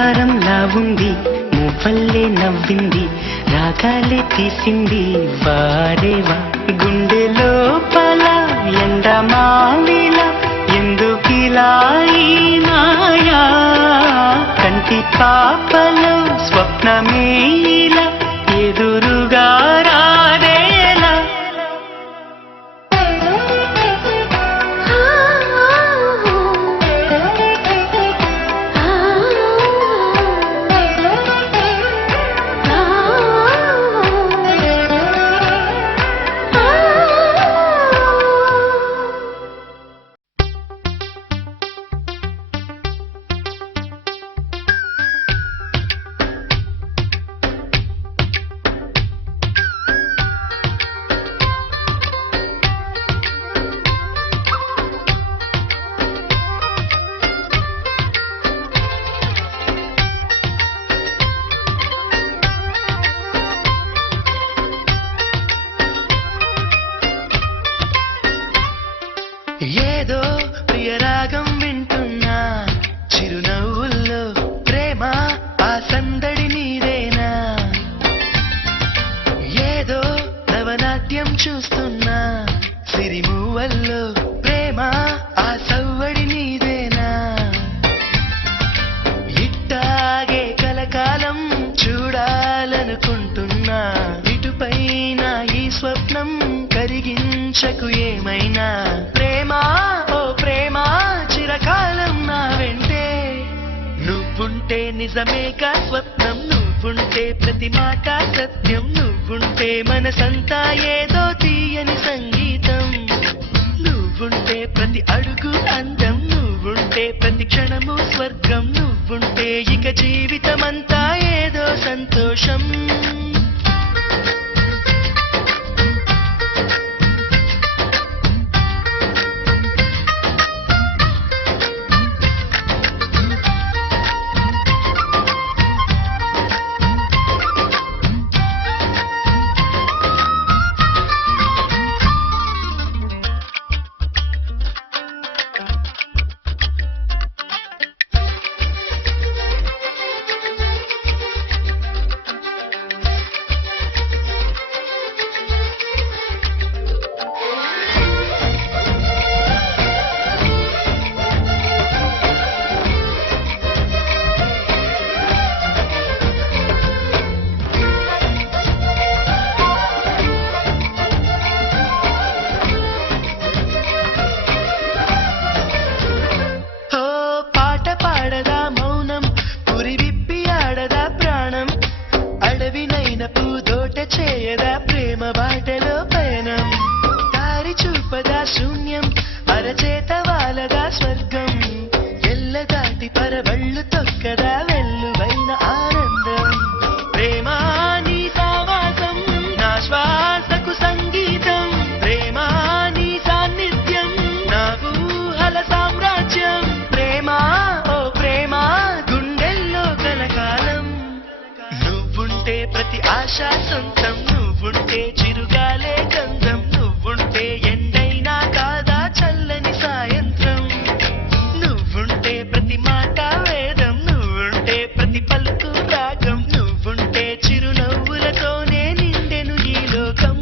బంగారంలా ఉంది, మూపల్లే నవ్వింది, రాగాలే తీసింది వారేవా. గుండె లోపల ఎండమావిలా ఎందుకిలా ఈ మాయా, కంటి పాపలో స్వప్నమే ఇలా ఎదురుగా రాదేలా. ఏదో ప్రియరాగం వింటున్నా, చిరునవ్వుల్లో ప్రేమ ఆ సందడి నీదేనా. ఏదో నవనాట్యం చూస్తున్నా, సిరిమూవల్లో ప్రేమ ఆ సవ్వడి నీదేనా. ఇట్టాగే కలకాలం చూడాలనుకుంటున్నా, ఇటుపైన ఈ స్వప్నం కరిగించకు ఏమైనా. ప్రేమా ఓ ప్రేమా చిరకాలం నా వెంటే, నువ్వుంటే నిజమేగా స్వప్నం, నువ్వుంటే ప్రతి మాట సత్యం, నువ్వుంటే మనసంతా ఏదో తీయని సంగీతం. నువ్వుంటే ప్రతి అడుగు అందం, నువ్వుంటే ప్రతి క్షణము స్వర్గం, నువ్వుంటే ఇక జీవితమంతా ఏదో సంతోషం. చేయదా ప్రేమ బాటలో పయనం, దారి చూపదా శూన్యం, అరచేత వాలదా స్వర్గం, ఎల్ల దాటి పరవళ్ళు తొక్కదా వెల్లువైన ఆనందం. ప్రేమా నీ సావాసం నా శ్వాసకు సంగీతం, ప్రేమా నీ సాన్నిధ్యం నా ఊహల సామ్రాజ్యం. ప్రేమా ఓ ప్రేమా గుండెల్లో కలకాలం, నువ్వుంటే ప్రతి ఆశ సొంతం, నువ్వుంటే చిరుగాలే గంధం, నువ్వుంటే ఎండైనా కాదా చల్లని సాయంత్రం, నువ్వుంటే ప్రతి మాట వేదం, నువ్వుంటే ప్రతి పలుకు రాగం, నువ్వుంటే చిరునవ్వులతోనే నిండెను ఈ లోకం.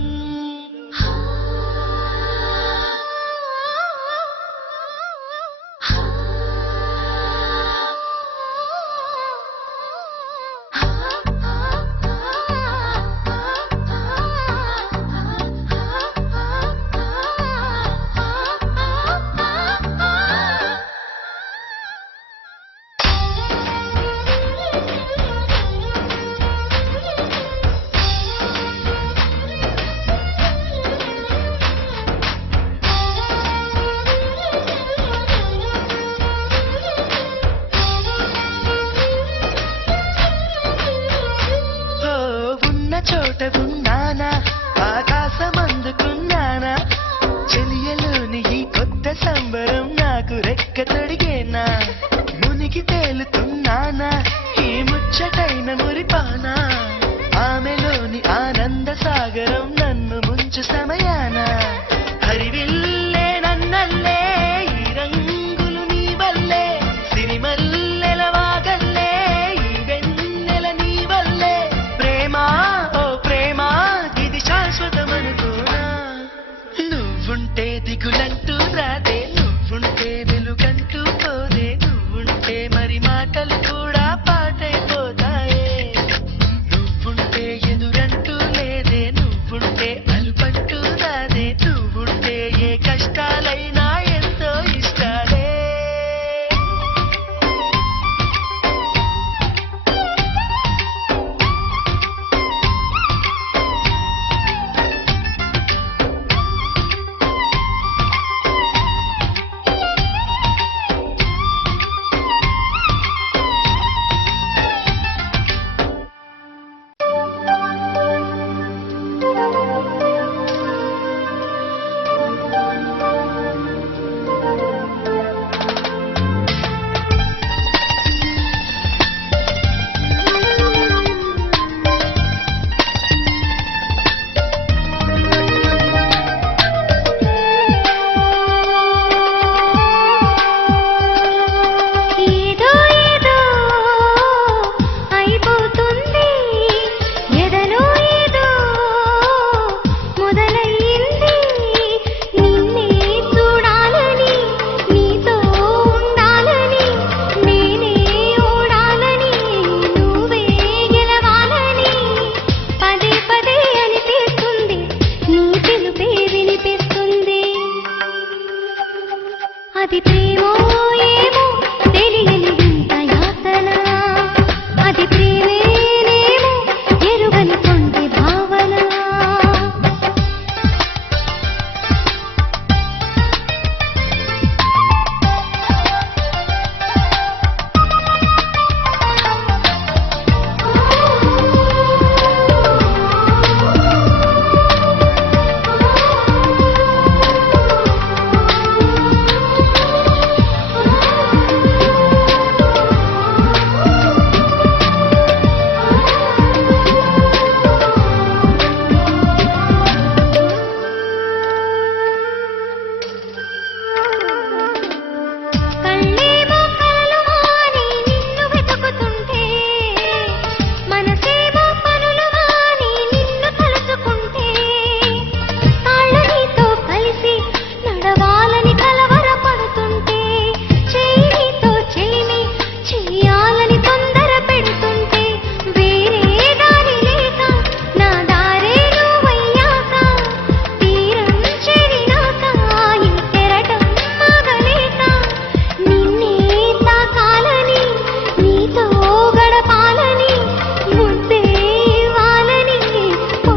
చోట ఉన్నానా, ఆకాశం అందుకున్నానా, చెలియలోని ఈ కొత్త సంబరం నాకు రెక్క తొడిగేనా, మునిగి తేలుతున్నానా ఈ ముచ్చటైన మురిపానా, ఆమెలోని ఆనంద సాగరం నన్ను ముంచు సమయాన, హరివిల్లే నన్నల్లే ఈ రంగులు నీ వల్లే, సిరిమల్లెల వాగల్లే ఇది ప్రేమేనేమో ఎరుగని కొంటి భావన. కళ్ళేమో కలలు మాని నిన్ను వెతుకుతుంటే, మనసేమో పనులు మాని నిన్ను తలుచుకుంటే, కాళ్ళ నీతో కలిసి నడవాలి